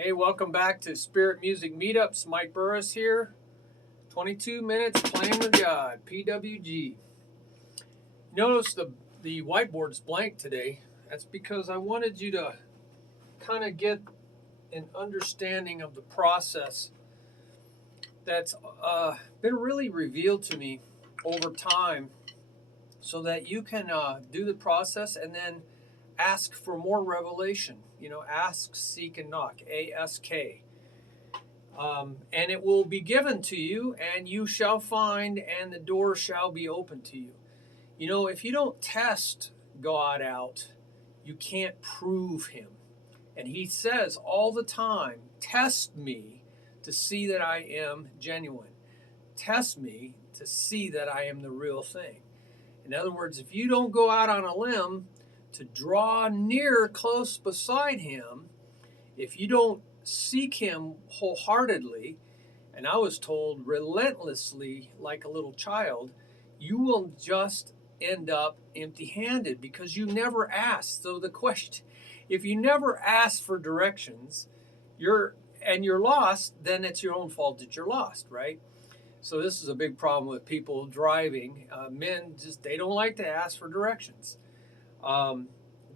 Hey, welcome back to Spirit Music Meetups. Mike Burris here. 22 minutes playing with God, PWG. Notice the whiteboard's blank today. That's because I wanted you to kind of get an understanding of the process that's been really revealed to me over time so that you can do the process and then ask for more revelation. Ask, seek, and knock, A.S.K. And it will be given to you, and you shall find, and the door shall be open to you. If you don't test God out, you can't prove him. And he says all the time, test me to see that I am genuine. Test me to see that I am the real thing. In other words, if you don't go out on a limb to draw near close beside him, if you don't seek him wholeheartedly, and I was told relentlessly like a little child, you will just end up empty-handed because you never asked. So the question, if you never ask for directions, you're lost, then it's your own fault that you're lost, right? So this is a big problem with people driving. Men they don't like to ask for directions.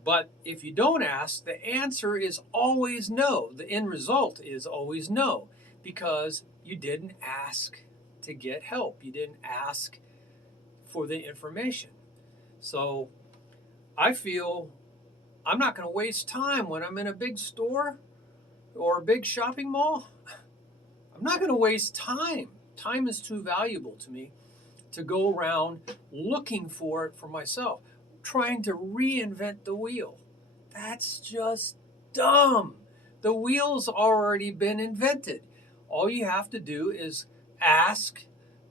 But if you don't ask, the answer is always no. The end result is always no, because you didn't ask to get help. You didn't ask for the information. So I feel I'm not going to waste time when I'm in a big store or a big shopping mall. I'm not going to waste time. Time is too valuable to me to go around looking for it for myself, trying to reinvent the wheel. That's just dumb. The wheel's already been invented. All you have to do is ask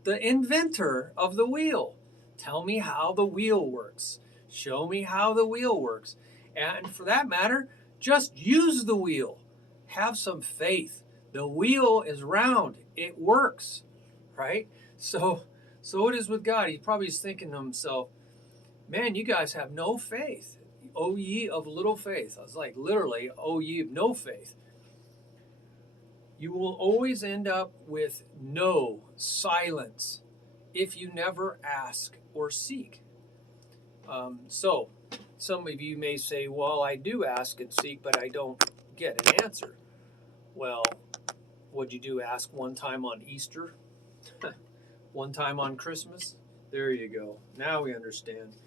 the inventor of the wheel. Tell me how the wheel works. Show me how the wheel works. And for that matter, just use the wheel. Have some faith. The wheel is round. It works, right? So it is with God. He probably is thinking to himself, man, you guys have no faith. O ye of little faith. I was like, literally, O ye of no faith. You will always end up with no, silence, if you never ask or seek. So some of you may say, well, I do ask and seek, but I don't get an answer. Well, what'd you do? Ask one time on Easter? One time on Christmas? There you go. Now we understand.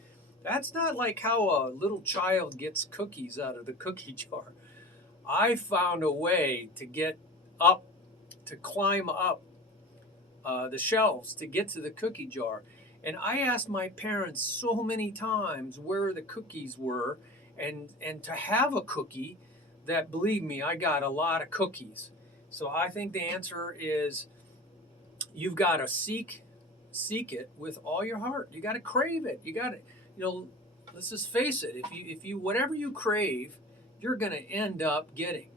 That's not like how a little child gets cookies out of the cookie jar. I found a way to get up, to climb up the shelves to get to the cookie jar. And I asked my parents so many times where the cookies were, and to have a cookie that, believe me, I got a lot of cookies. So I think the answer is you've got to seek it with all your heart. You got to crave it. You got to, let's just face it. If you whatever you crave, you're going to end up getting.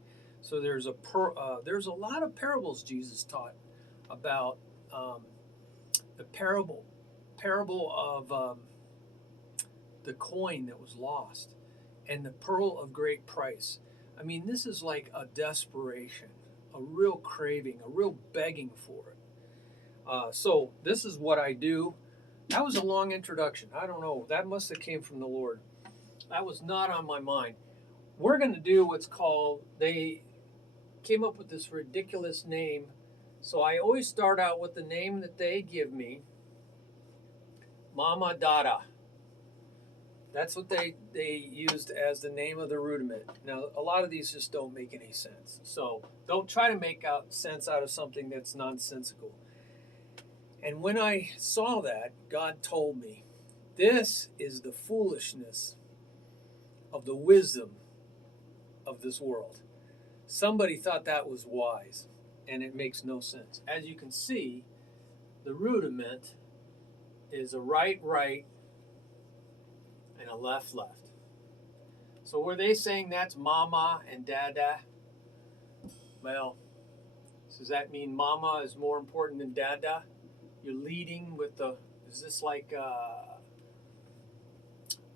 So there's a lot of parables Jesus taught about the parable of the coin that was lost and the pearl of great price. I mean, this is like a desperation, a real craving, a real begging for it. So this is what I do. That was a long introduction. I don't know. That must have came from the Lord. That was not on my mind. We're going to do what's called, they came up with this ridiculous name. So I always start out with the name that they give me, MamaDada. That's what they used as the name of the rudiment. Now, a lot of these just don't make any sense. So don't try to make sense out of something that's nonsensical. And when I saw that, God told me, this is the foolishness of the wisdom of this world. Somebody thought that was wise, and it makes no sense. As you can see, the rudiment is a right, and a left. So were they saying that's mama and dada? Well, does that mean mama is more important than dada? You're leading with is this like,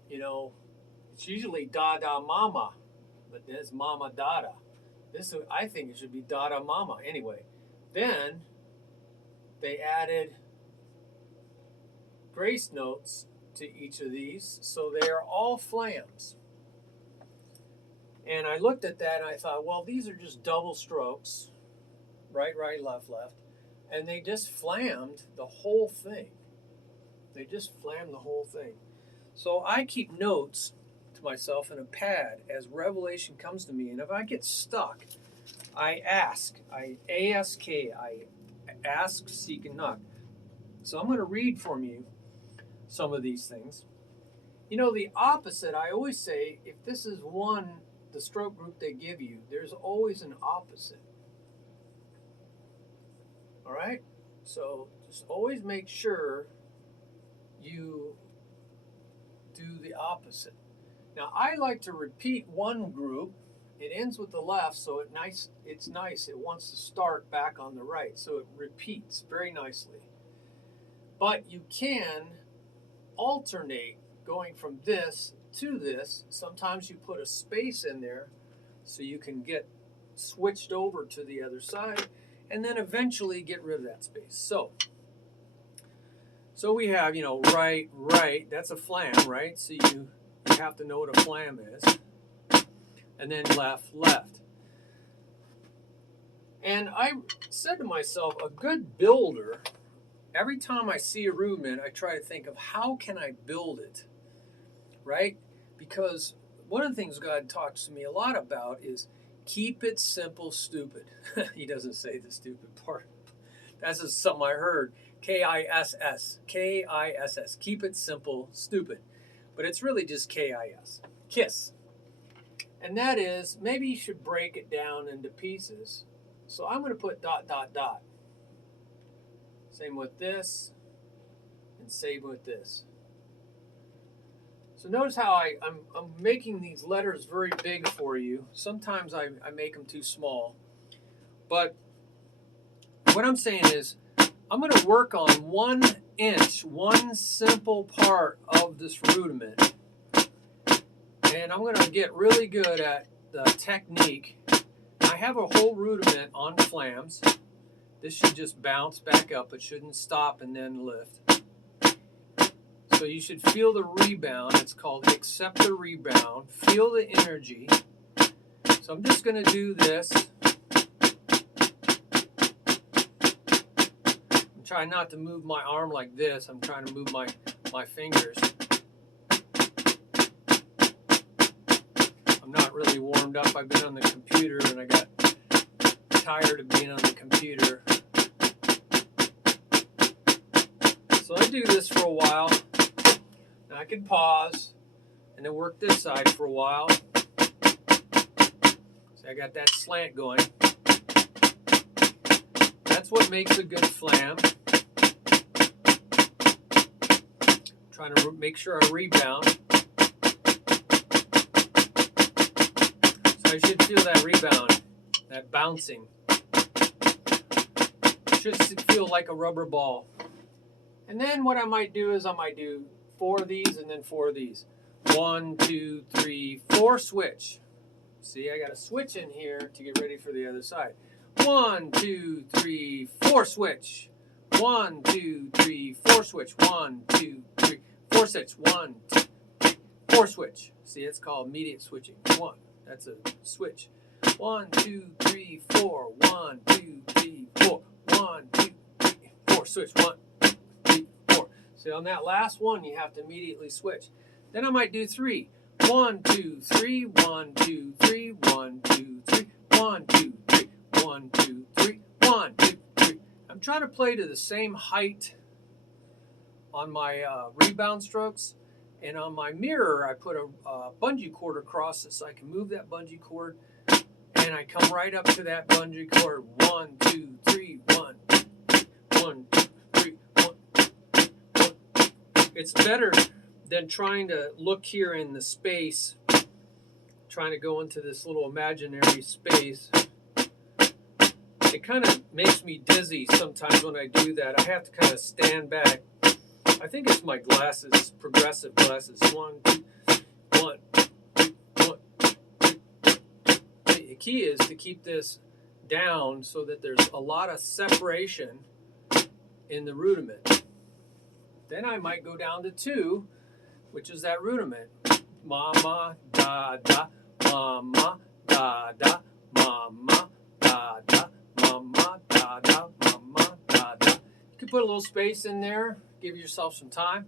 it's usually DadaMama, but there's MamaDada. This, I think it should be DadaMama. Anyway, then they added grace notes to each of these, so they are all flams. And I looked at that and I thought, well, these are just double strokes, right, right, left, left, and they just flammed the whole thing. They just flammed the whole thing. So I keep notes to myself in a pad as revelation comes to me, and if I get stuck, I ask. A.S.K. I ask, seek, and knock. So I'm going to read from you some of these things. You know, the opposite, I always say, if this is the stroke group they give you, there's always an opposite. All right? So just always make sure you do the opposite. Now, I like to repeat one group. It ends with the left, so it's nice. It wants to start back on the right, so it repeats very nicely. But you can alternate going from this to this. Sometimes you put a space in there so you can get switched over to the other side, and then eventually get rid of that space. So we have, you know, right, right. That's a flam, right? So you have to know what a flam is. And then left, left. And I said to myself, a good builder, every time I see a rudiment, I try to think of how can I build it, right? Because one of the things God talks to me a lot about is keep it simple, stupid. He doesn't say the stupid part. That's just something I heard. K-I-S-S. K-I-S-S. Keep it simple, stupid. But it's really just K-I-S. KISS. And that is, maybe you should break it down into pieces. So I'm going to put dot, dot, dot. Same with this, and same with this. So notice how I'm making these letters very big for you. Sometimes I make them too small. But what I'm saying is, I'm going to work on 1 inch, one simple part of this rudiment. And I'm going to get really good at the technique. I have a whole rudiment on flams. This should just bounce back up. It shouldn't stop and then lift. So you should feel the rebound. It's called accept the rebound. Feel the energy. So I'm just going to do this. I'm trying not to move my arm like this. I'm trying to move my fingers. I'm not really warmed up. I've been on the computer and I got tired of being on the computer. So I do this for a while. Now I can pause and then work this side for a while. See, I got that slant going. That's what makes a good flam. Trying to make sure I rebound. I should feel that rebound, that bouncing. It should feel like a rubber ball. And then what I might do is I might do 4 of these and then 4 of these. 1, 2, 3, 4, switch. See, I got a switch in here to get ready for the other side. 1, 2, 3, 4, switch. 1, 2, 3, 4, switch. 1, 2, 3, 4, switch. 1, 2, 3, 4, switch. See, it's called immediate switching. 1. That's a switch. 1, 2, 3, 4. 1, 2, 3, 4. 1, 2, 3, 4. Switch. 1, 2, 3, 4. So on that last one, you have to immediately switch. Then I might do 3. 1, 2, 3. 1, 2, 3. 1, 2, 3. 1, 2, 3. 1, 2, 3. 1, 2, 3. I'm trying to play to the same height on my rebound strokes. And on my mirror, I put a bungee cord across it so I can move that bungee cord. And I come right up to that bungee cord. 1, 2, 3, 1, 1, 2, 3, 1, 1. It's better than trying to look here in the space, trying to go into this little imaginary space. It kind of makes me dizzy sometimes when I do that. I have to kind of stand back. I think it's my glasses, progressive glasses. 1, 2, 1, 2, 1, 2, 3. It key is to keep this down so that there's a lot of separation in the rudiment. Then I might go down to 2, which is that rudiment. Mama, da, da, mama, da, da, mama, da, da, mama, da, da, mama, da, da. You can put a little space in there, give yourself some time.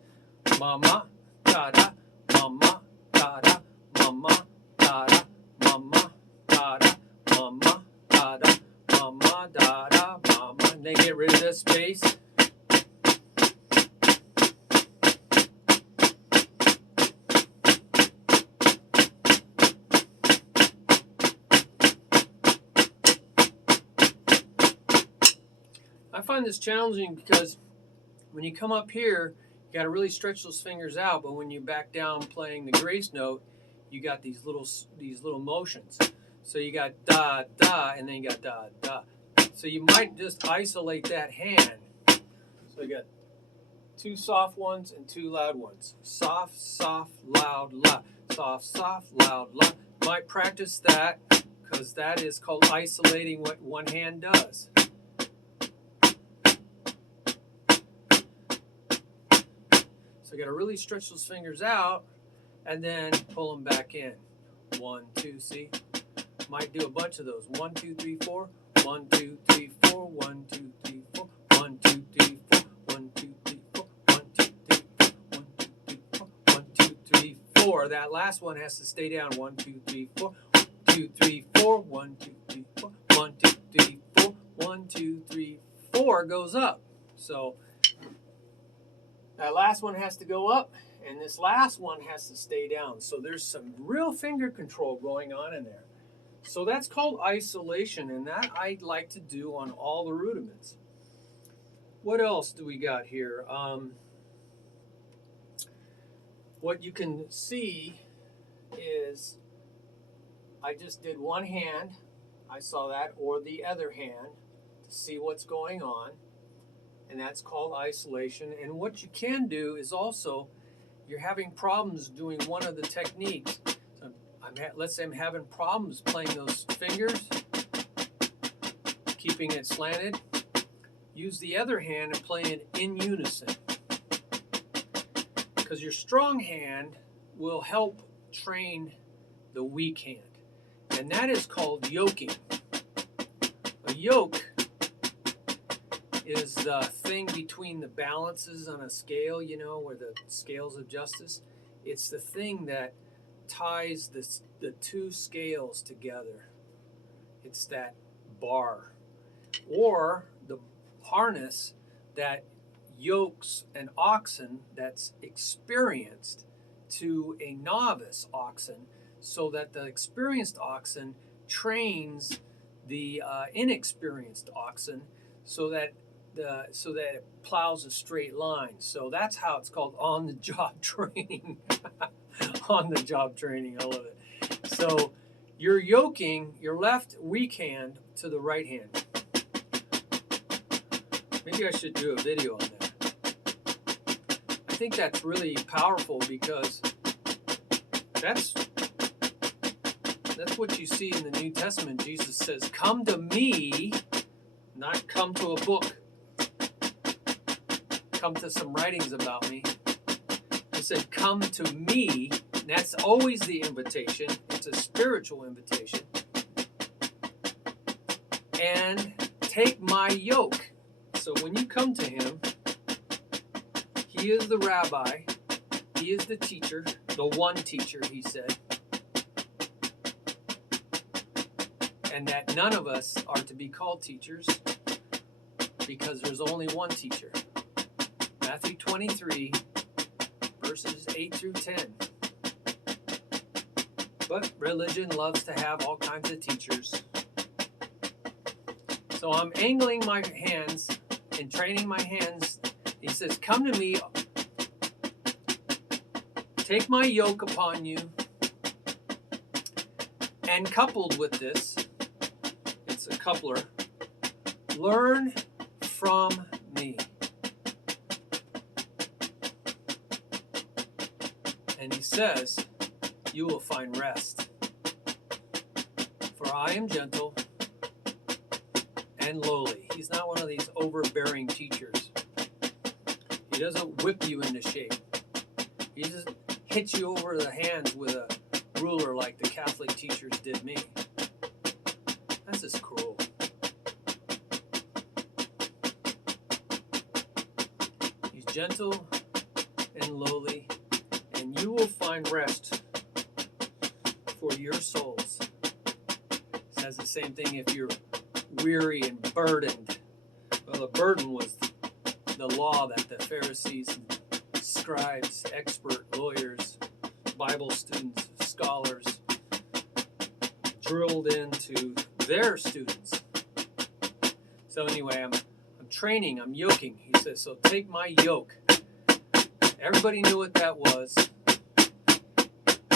Mama, da, da, mama, da, da, mama, da, da, mama, da, da, mama, da, da, mama, da, da, mama. And then get rid of the space. I find this challenging because when you come up here, you got to really stretch those fingers out. But when you back down playing the grace note, you got these little motions. So you got da da, and then you got da da. So you might just isolate that hand. So you got 2 soft ones and 2 loud ones. Soft, soft, loud, loud. Soft, soft, loud, loud. Might practice that because that is called isolating what one hand does. So you got to really stretch those fingers out and then pull them back in. 1, 2, see? Might do a bunch of those. 1, 2, 3, 4. 1, 2, 3, 4. 1, 2, 3, 4. 1, 2, 3, 4. 1, 2, 3, 4. 1, 2, 3, 4. 1, 2, 3, 4. 1, 2, 3, 4. That last one has to stay down. 1, 2, 3, 4. 2, 3, 4. 1, 2, 3, 4. 1, 2, 3, 4. 1, 2, 3, 4 goes up. So that last one has to go up, and this last one has to stay down. So there's some real finger control going on in there. So that's called isolation, and that I like to do on all the rudiments. What else do we got here? What you can see is I just did one hand. I saw that, or the other hand, to see what's going on. And that's called isolation. And what you can do is also, you're having problems doing one of the techniques. So let's say I'm having problems playing those fingers, keeping it slanted. Use the other hand and play it in unison. Because your strong hand will help train the weak hand. And that is called yoking. A yoke is the thing between the balances on a scale, you know, where the scales of justice. It's the thing that ties the 2 scales together. It's that bar. Or the harness that yokes an oxen that's experienced to a novice oxen, so that the experienced oxen trains the inexperienced oxen so that it plows a straight line. So that's how it's called on-the-job training. On-the-job training, I love it. So you're yoking your left weak hand to the right hand. Maybe I should do a video on that. I think that's really powerful because that's what you see in the New Testament. Jesus says, "Come to me," not come to a book. Come to some writings about me. He said, "Come to me." And that's always the invitation. It's a spiritual invitation. And take my yoke. So when you come to him, he is the rabbi. He is the teacher, the one teacher, he said. And that none of us are to be called teachers because there's only one teacher. Matthew 23, verses 8 through 10. But religion loves to have all kinds of teachers. So I'm angling my hands and training my hands. He says, "Come to me, take my yoke upon you." And coupled with this, it's a coupler, learn from me. And he says, you will find rest. For For I am gentle and lowly. He's not one of these overbearing teachers. He doesn't whip you into shape. He just hits you over the hands with a ruler like the Catholic teachers did me. That's just cruel. He's gentle and lowly, and you will find rest for your souls. It says the same thing if you're weary and burdened. Well, the burden was the law that the Pharisees, scribes, expert lawyers, Bible students, scholars drilled into their students. So anyway, I'm training, I'm yoking. He says, so take my yoke. Everybody knew what that was.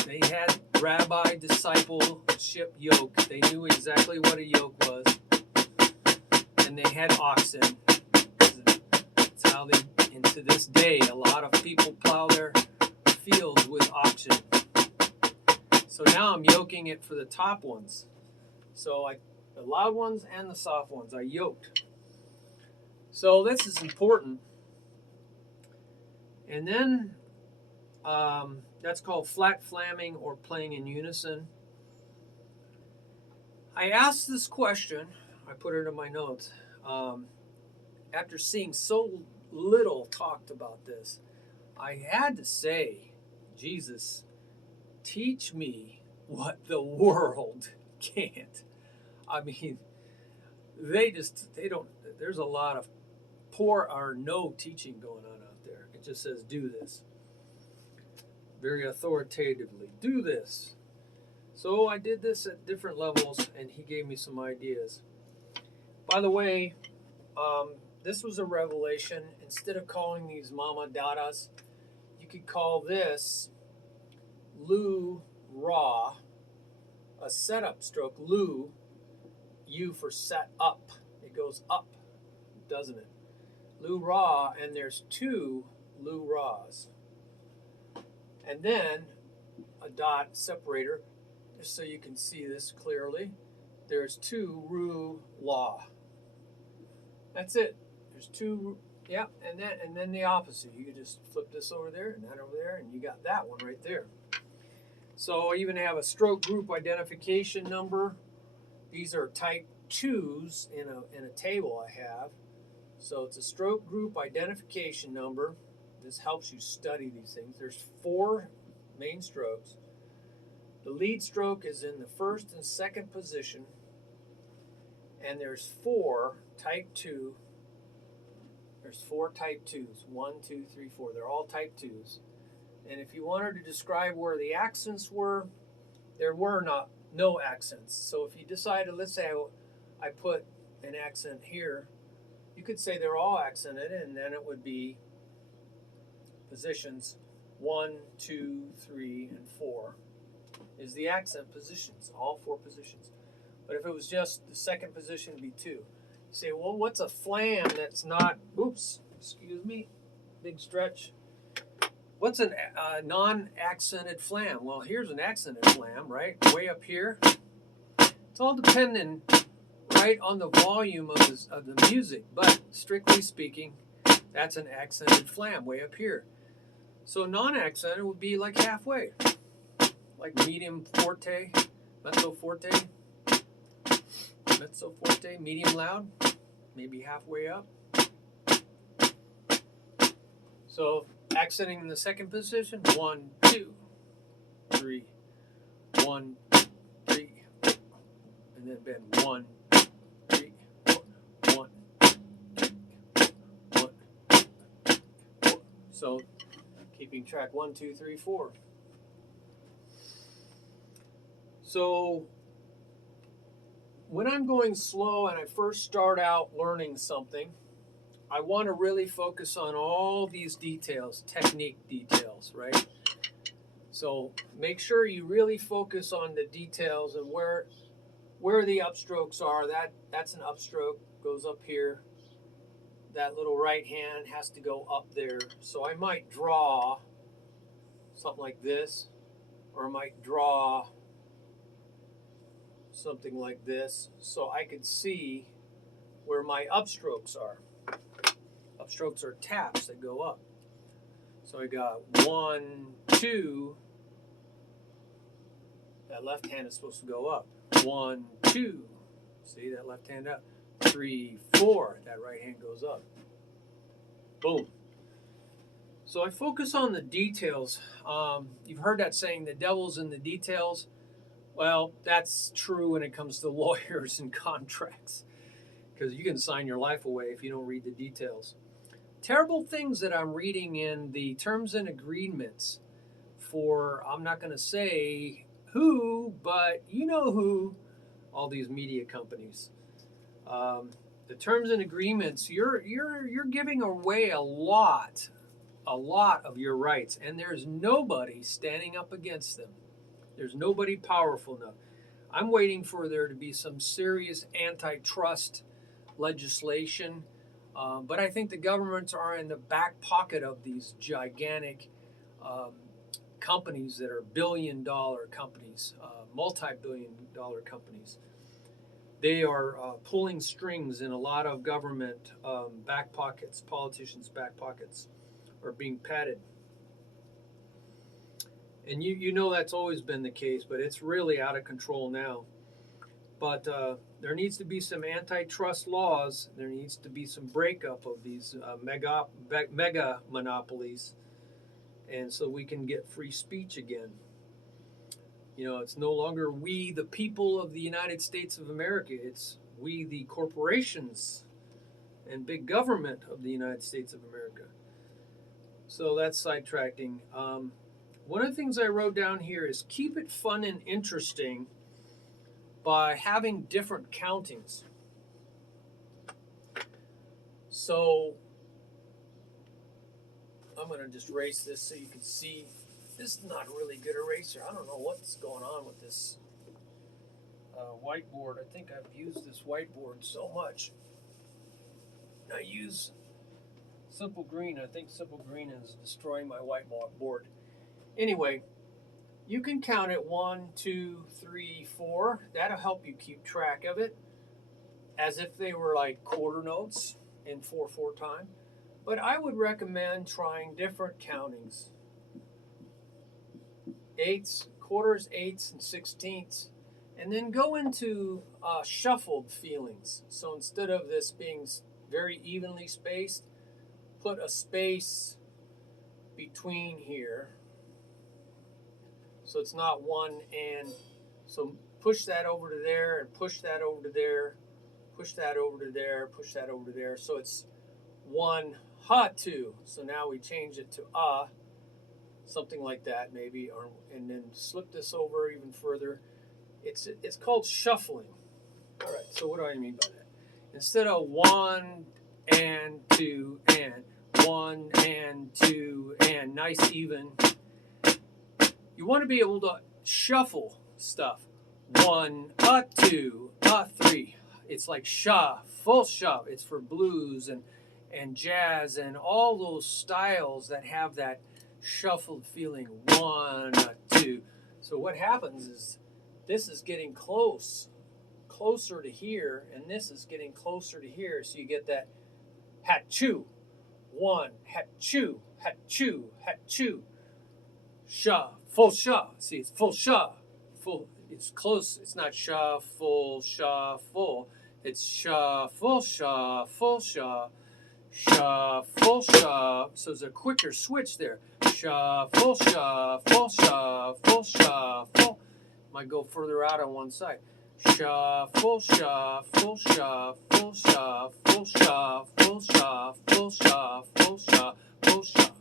They had rabbi discipleship yoke. They knew exactly what a yoke was. And they had oxen. That's how they, and to this day, a lot of people plow their fields with oxen. So now I'm yoking it for the top ones. So the loud ones and the soft ones, I yoked. So this is important. And then that's called flat flamming or playing in unison. I asked this question, I put it in my notes, after seeing so little talked about this. I had to say, Jesus, teach me what the world can't. I mean, they don't, there's a lot of poor or no teaching going on out there. It just says, do this. Very authoritatively, do this. So I did this at different levels, and he gave me some ideas. By the way, this was a revelation. Instead of calling these MamaDadas, you could call this luRa, a setup stroke. Lu, U for set up. It goes up, doesn't it? luRa, and there's two luRas. And then a dot separator, just so you can see this clearly. There's two ruLa. That's it. There's two, yeah, and then the opposite. You could just flip this over there and that over there, and you got that one right there. So I even have a stroke group identification number. These are type 2s in a table I have. So it's a stroke group identification number. This helps you study these things. There's 4 main strokes. The lead stroke is in the first and second position. And there's 4 type 2. There's 4 type 2s. 1, 2, 3, 4. They're all type 2s. And if you wanted to describe where the accents were, there were no accents. So if you decided, let's say I put an accent here, you could say they're all accented, and then it would be positions 1, 2, 3, and 4 is the accent positions, all 4 positions. But if it was just the second position, it'd be 2. You say, well, what's a flam that's not, oops, excuse me, big stretch. What's a non-accented flam? Well, here's an accented flam, right? Way up here. It's all dependent, right, on the volume of the music. But strictly speaking, that's an accented flam way up here. So non-accented would be like halfway. Like medium forte, mezzo forte, medium loud, maybe halfway up. So accenting in the second position, 1, 2, 3, 1, 3, and then bend 1, 3, 4, 1, 3, 1, 4. So keeping track 1, 2, 3, 4. So when I'm going slow and I first start out learning something, I want to really focus on all these details, technique details, right? So make sure you really focus on the details of where the upstrokes are. That's an upstroke, goes up here. That little right hand has to go up there. So I might draw something like this, or I might draw something like this, so I could see where my upstrokes are. Upstrokes are taps that go up. So I got 1, 2. That left hand is supposed to go up. 1, 2. See that left hand up. 3, 4. That right hand goes up. Boom. So I focus on the details. You've heard that saying, the devil's in the details. Well, that's true when it comes to lawyers and contracts, because you can sign your life away if you don't read the details. Terrible things that I'm reading in the terms and agreements for, I'm not going to say who, but you know who, all these media companies. The terms and agreements, you're giving away a lot of your rights, and there's nobody standing up against them. There's nobody powerful enough. I'm waiting for there to be some serious antitrust legislation, but I think the governments are in the back pocket of these gigantic companies that are billion-dollar companies, multi-billion-dollar companies. They are pulling strings in a lot of government back pockets, politicians' back pockets are being padded. And you know that's always been the case, but it's really out of control now. But there needs to be some antitrust laws. There needs to be some breakup of these mega monopolies, and so we can get free speech again. You know, it's no longer we, the people of the United States of America. It's we, the corporations and big government of the United States of America. So that's sidetracking. One of the things I wrote down here is keep it fun and interesting by having different countings. So I'm going to just erase this so you can see. This is not a really good eraser. I don't know what's going on with this whiteboard. I think I've used this whiteboard so much. I use simple green. I think simple green is destroying my whiteboard. Anyway, you can count it 1, 2, 3, 4. That'll help you keep track of it as if they were like quarter notes in 4/4 time. But I would recommend trying different countings. 8s, quarters, 8s, and 16ths. And then go into shuffled feelings. So instead of this being very evenly spaced, put a space between here. So it's not one and, so push that over to there and push that over to there, push that over to there, push that over to there. So it's 1, ha, 2. So now we change it to something like that maybe, or, and then slip this over even further. It's called shuffling. All right, so what do I mean by that? Instead of 1 and 2 and 1 and 2 and nice even, you want to be able to shuffle stuff. 1, 2, 3. It's like full shuff. It's for blues and jazz and all those styles that have that shuffled feeling. 1, 2. So what happens is this is getting closer to here, and this is getting closer to here. So you get that hat-choo. 1, hat-choo, hat-choo, hat-choo. Shuff. Full shuff. See, it's full shuff. Full. It's close. It's not shuffle, shuffle. It's shuffle, shuffle, shuff, shuffle, shuff. So there's a quicker switch there. Shuffle, shuffle, shuffle, shuffle. Might go further out on one side. Shuffle, shuffle, shuffle, shuffle, shuffle, shuffle, shuffle, shuffle, shuffle.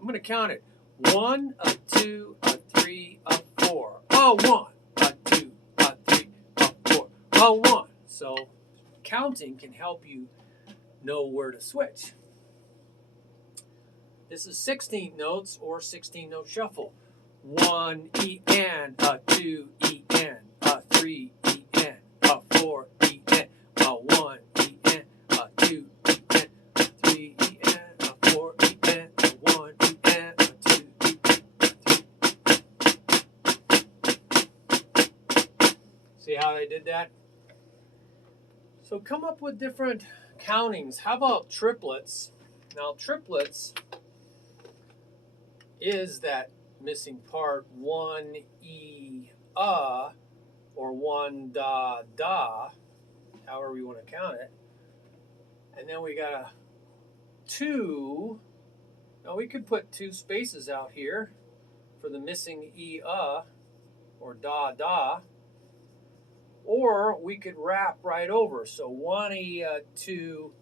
I'm going to count it. 1, 2, 3, 4. 1, 2, 3, 4. 1. So counting can help you know where to switch. This is 16th notes or 16-note shuffle. 1 E N, 2 E N, 3 E N, 4 E N, 1 E N, 2 E N, 3 E N, 4 E N, 1 E N, 2 E N. See how I did that? So come up with different countings. How about triplets? Now triplets is that missing part, one E or one da, however you want to count it. And then we got a 2. Now we could put 2 spaces out here for the missing or da. Or we could wrap right over. So 1 2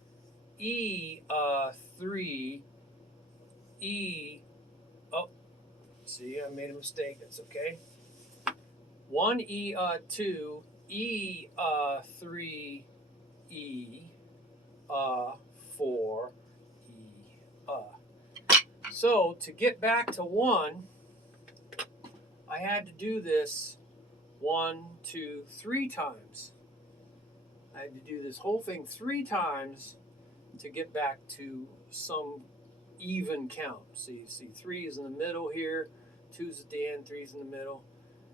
3 E. Oh, see, I made a mistake. That's okay. 1 2 3 E 4 E. So to get back to 1, I had to do this 1, 2, 3 times. I had to do this whole thing 3 times to get back to some even count. So you see 3 is in the middle here, 2's at the end, 3's in the middle,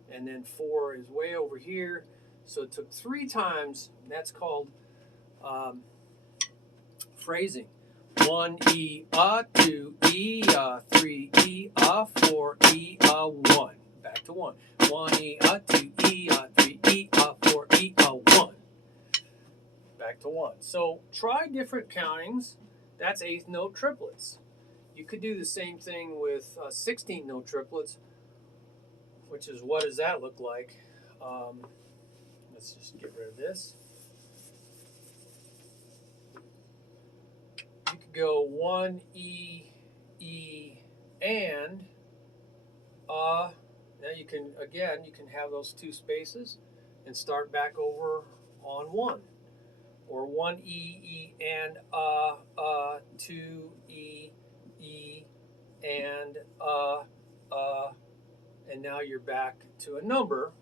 and then 4 is way over here. So it took 3 times, and that's called phrasing. 1 E 2 E 3 E 4 E 1. Back to 1. 1 E 2 E 3 E 4 E 1. Back to 1. So try different countings. That's 8th note triplets. You could do the same thing with 16th note triplets, which is, what does that look like? Let's just get rid of this. You could go 1 E and now you can have those 2 spaces and start back over on 1. Or 1 E and 2 E and now you're back to a number.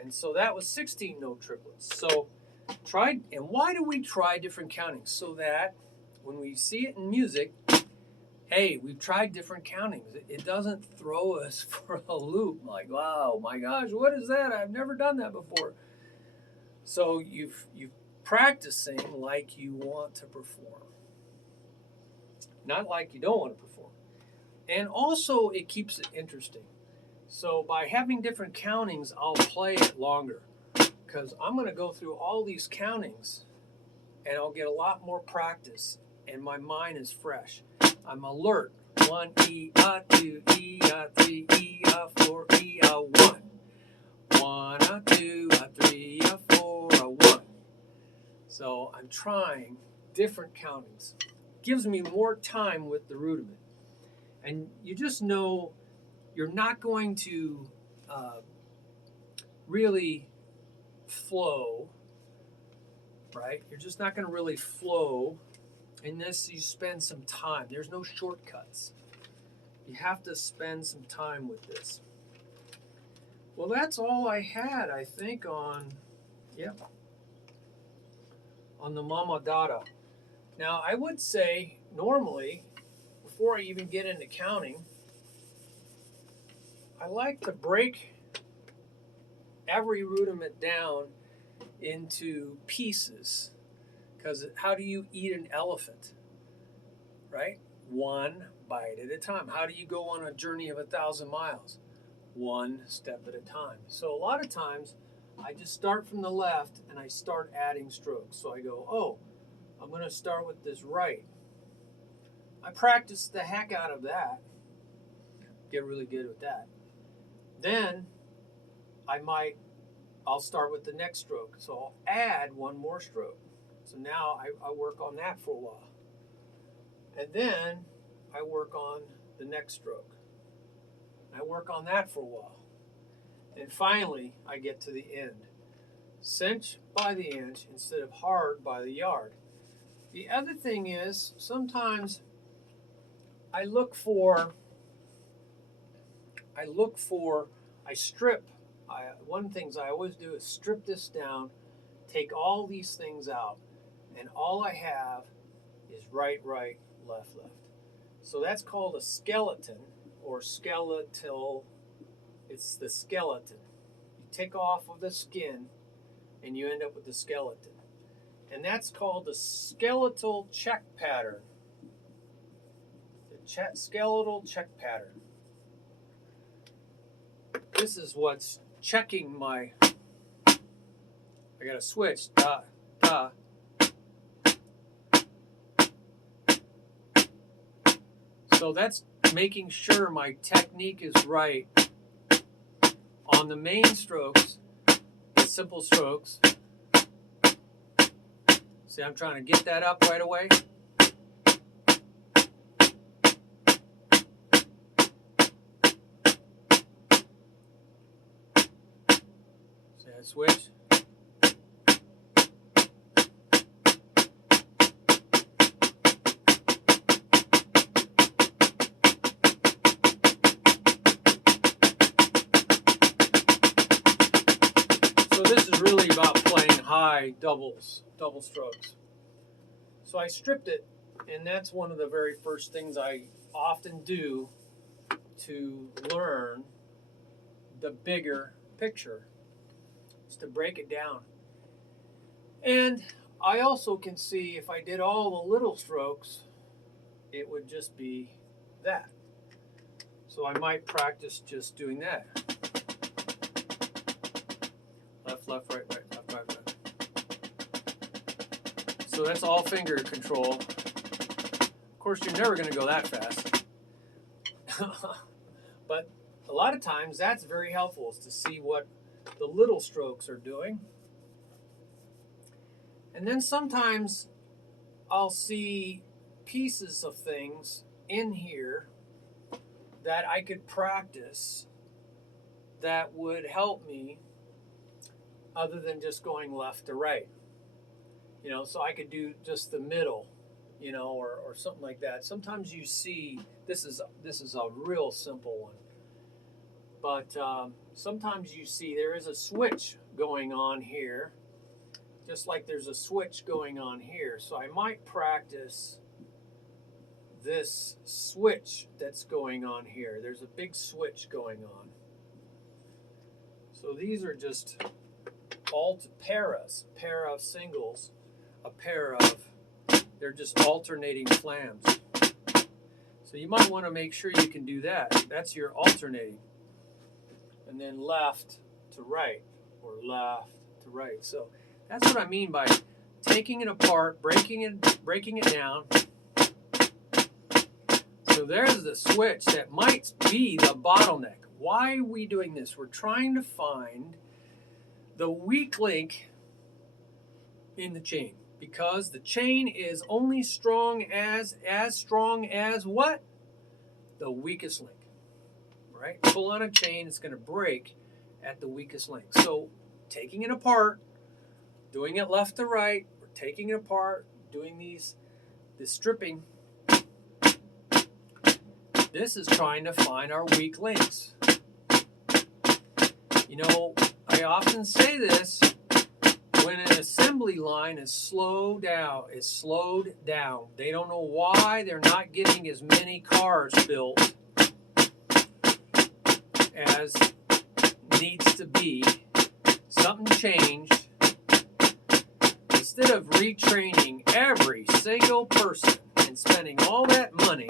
And so that was 16 note triplets. So and why do we try different countings? So that when we see it in music, hey, we've tried different countings. It doesn't throw us for a loop. Like, wow, my gosh, what is that? I've never done that before. So you've practicing like you want to perform, not like you don't want to perform. And also it keeps it interesting. So by having different countings, I'll play it longer, because I'm going to go through all these countings and I'll get a lot more practice, and my mind is fresh. I'm alert. 1 E 2 E 3 E 4 E 1. 1 2 3 4 1. So I'm trying different countings. Gives me more time with the rudiment. And you just know you're not going to really flow, right? You're just not going to really flow unless you spend some time. There's no shortcuts. You have to spend some time with this. Well, that's all I had, I think, on the MamaDada. Now, I would say normally, before I even get into counting, I like to break every rudiment down into pieces. Because how do you eat an elephant? Right? 1 bite at a time. How do you go on a journey of 1,000 miles? 1 step at a time. So a lot of times, I just start from the left and I start adding strokes. So I go, oh, I'm going to start with this right. I practice the heck out of that. Get really good with that. Then I'll start with the next stroke. So I'll add 1 more stroke. So now I work on that for a while. And then I work on the next stroke. I work on that for a while. And finally, I get to the end. Cinch by the inch instead of hard by the yard. The other thing is, sometimes I strip. One of the things I always do is strip this down, take all these things out, and all I have is right, left. So that's called a skeleton, or skeletal. It's the skeleton. You take off of the skin and you end up with the skeleton. And that's called the skeletal check pattern. The skeletal check pattern. This is what's checking my... I got to switch. Da, da. So that's making sure my technique is right on the main strokes, the simple strokes. See, I'm trying to get that up right away. See, I switch. So this is really about playing high doubles, double strokes. So I stripped it, and that's one of the very first things I often do to learn the bigger picture, is to break it down. And I also can see if I did all the little strokes, it would just be that. So I might practice just doing that. Left, left, right, right, left, right, right. So that's all finger control. Of course, you're never going to go that fast. But a lot of times that's very helpful, is to see what the little strokes are doing. And then sometimes I'll see pieces of things in here that I could practice that would help me, other than just going left to right. You know, so I could do just the middle, you know, or something like that. Sometimes you see, this is a real simple one, but sometimes you see there is a switch going on here, just like there's a switch going on here. So I might practice this switch that's going on here. There's a big switch going on. So these are just pair of singles, a pair of, they're just alternating flams. So you might want to make sure you can do that. That's your alternating. And then left to right, or left to right. So that's what I mean by taking it apart, breaking it down. So there's the switch that might be the bottleneck. Why are we doing this? We're trying to find the weak link in the chain, because the chain is only strong as what? The weakest link, right? Pull on a chain, it's going to break at the weakest link. So taking it apart, doing it left to right, or taking it apart, doing the stripping, this is trying to find our weak links. You know, I often say this, when an assembly line is slowed down. They don't know why they're not getting as many cars built as needs to be. Something changed. Instead of retraining every single person and spending all that money,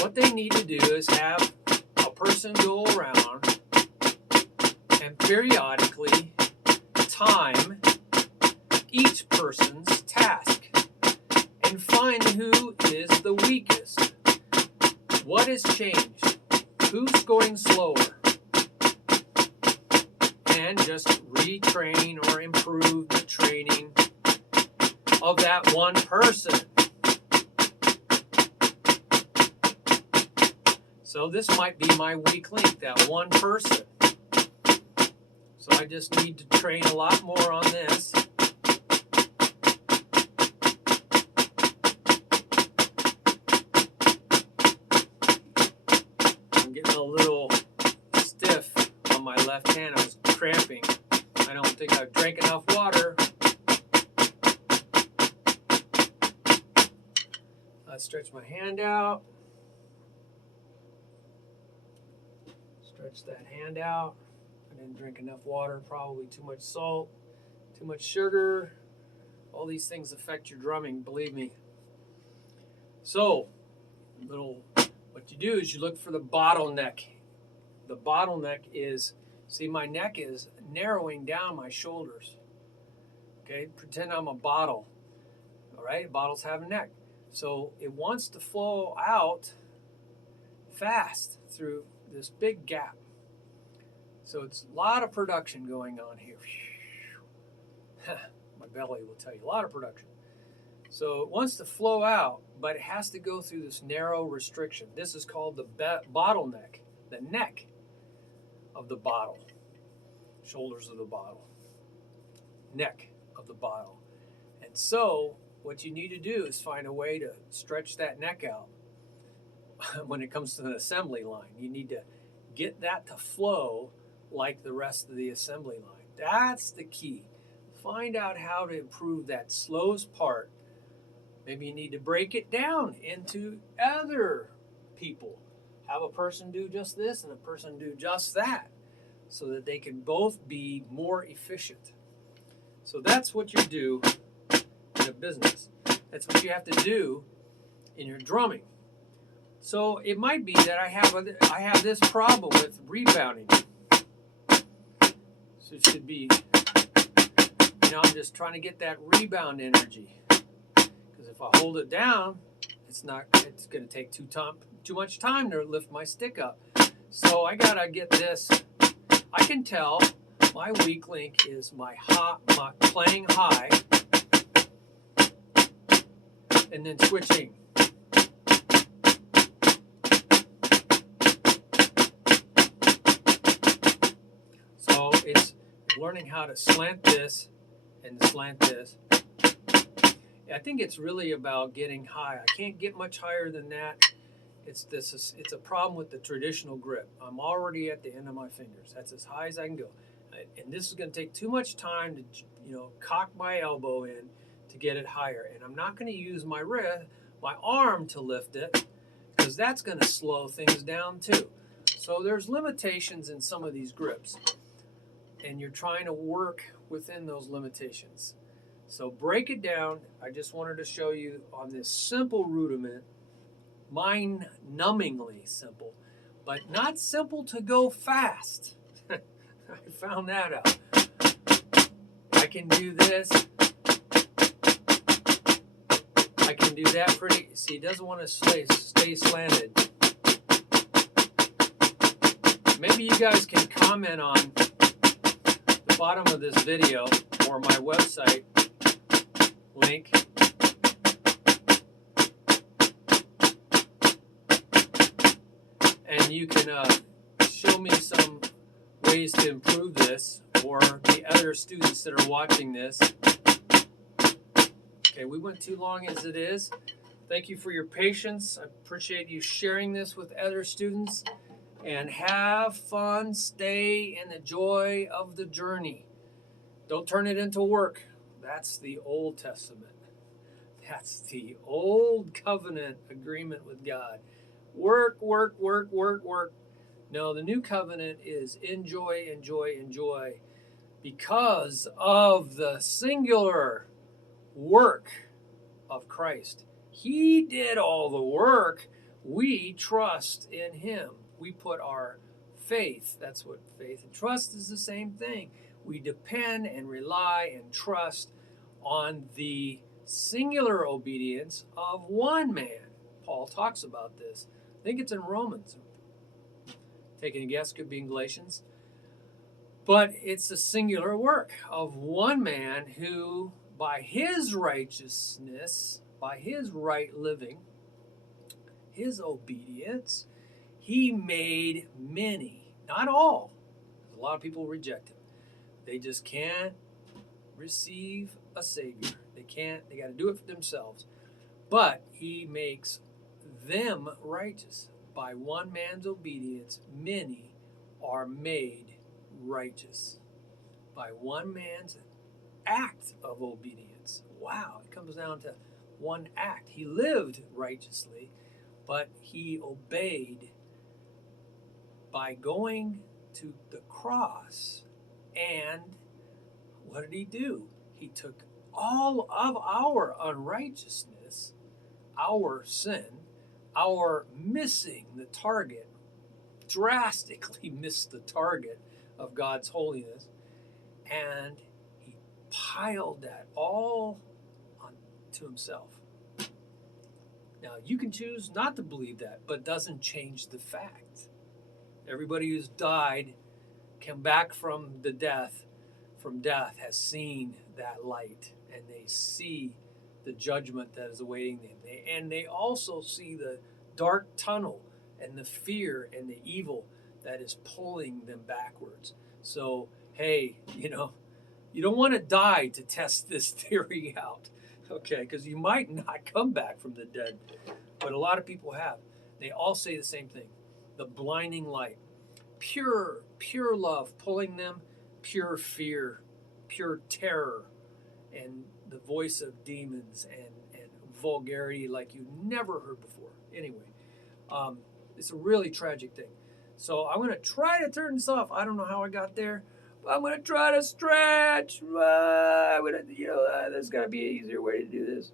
what they need to do is have a person go around and periodically time each person's task and find who is the weakest. What has changed? Who's going slower? And just retrain or improve the training of that one person. So this might be my weak link, that one person. So I just need to train a lot more on this. I'm getting a little stiff on my left hand. I was cramping. I don't think I've drank enough water. I stretch my hand out. Stretch that hand out. I didn't drink enough water, probably too much salt, too much sugar. All these things affect your drumming, believe me. So, what you do is you look for the bottleneck. The bottleneck is, see, my neck is narrowing down my shoulders. Okay, pretend I'm a bottle. All right, bottles have a neck. So it wants to flow out fast through this big gap. So it's a lot of production going on here. My belly will tell you, a lot of production. So it wants to flow out, but it has to go through this narrow restriction. This is called the bottleneck, the neck of the bottle, shoulders of the bottle, neck of the bottle. And so what you need to do is find a way to stretch that neck out. When it comes to an assembly line, you need to get that to flow like the rest of the assembly line. That's the key. Find out how to improve that slowest part. Maybe you need to break it down into other people. Have a person do just this and a person do just that, so that they can both be more efficient. So that's what you do in a business. That's what you have to do in your drumming. So it might be that I have this problem with rebounding. So it should be, I'm just trying to get that rebound energy. Because if I hold it down, it's going to take too much time to lift my stick up. So I got to get this. I can tell my weak link is my playing high and then switching. So it's learning how to slant this and slant this. I think it's really about getting high. I can't get much higher than that. It's a problem with the traditional grip. I'm already at the end of my fingers. That's as high as I can go. And this is going to take too much time to cock my elbow in to get it higher. And I'm not going to use my arm to lift it, because that's going to slow things down too. So there's limitations in some of these grips, and you're trying to work within those limitations. So break it down. I just wanted to show you on this simple rudiment, mind-numbingly simple, but not simple to go fast. I found that out. I can do this. I can do that pretty. See, it doesn't want to stay slanted. Maybe you guys can comment on the bottom of this video or my website link. And you can show me some ways to improve this, or the other students that are watching this. Okay, we went too long as it is. Thank you for your patience. I appreciate you sharing this with other students. And have fun. Stay in the joy of the journey. Don't turn it into work. That's the Old Testament. That's the old covenant agreement with God. Work, work, work, work, work. No, the new covenant is enjoy, enjoy, enjoy, because of the singular work of Christ. He did all the work. We trust in him. We put our faith, that's what faith and trust is, the same thing. We depend and rely and trust on the singular obedience of one man. Paul talks about this. I think it's in Romans. Taking a guess, could be in Galatians. But it's the singular work of one man who, by his righteousness, by his right living, his obedience, he made many, not all. A lot of people reject him. They just can't receive a Savior. They got to do it for themselves. But he makes them righteous. By one man's obedience, many are made righteous. By one man's act of obedience. Wow, it comes down to one act. He lived righteously, but he obeyed by going to the cross. And what did he do? He took all of our unrighteousness, our sin, our missing the target, drastically missed the target of God's holiness, and he piled that all onto himself. Now, you can choose not to believe that, but it doesn't change the fact. Everybody who's died, come back from death, has seen that light, and they see the judgment that is awaiting them. And they also see the dark tunnel and the fear and the evil that is pulling them backwards. So, hey, you don't want to die to test this theory out, okay? Because you might not come back from the dead, but a lot of people have. They all say the same thing: the blinding light, pure love pulling them, pure fear, pure terror, and the voice of demons and vulgarity like you never heard before. Anyway, it's a really tragic thing. So I'm going to try to turn this off. I don't know how I got there, but I'm going to try to stretch. There's got to be an easier way to do this.